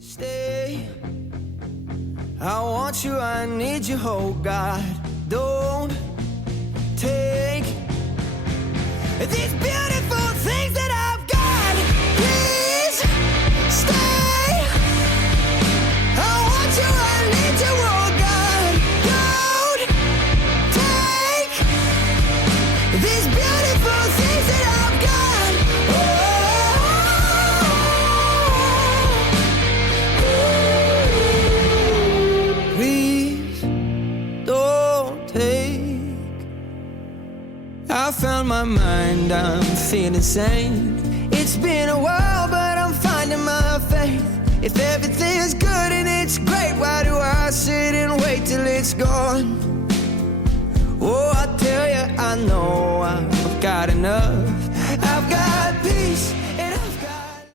Stay. I want you, I need you, oh God. Don't take these beautiful things that I've got. Please stay. I want you, I need you, oh God. Don't take these beautiful things that I've got. Oh, please don't take. I found my mind, I'm feeling sane. It's been a while, but I'm finding my faith. If everything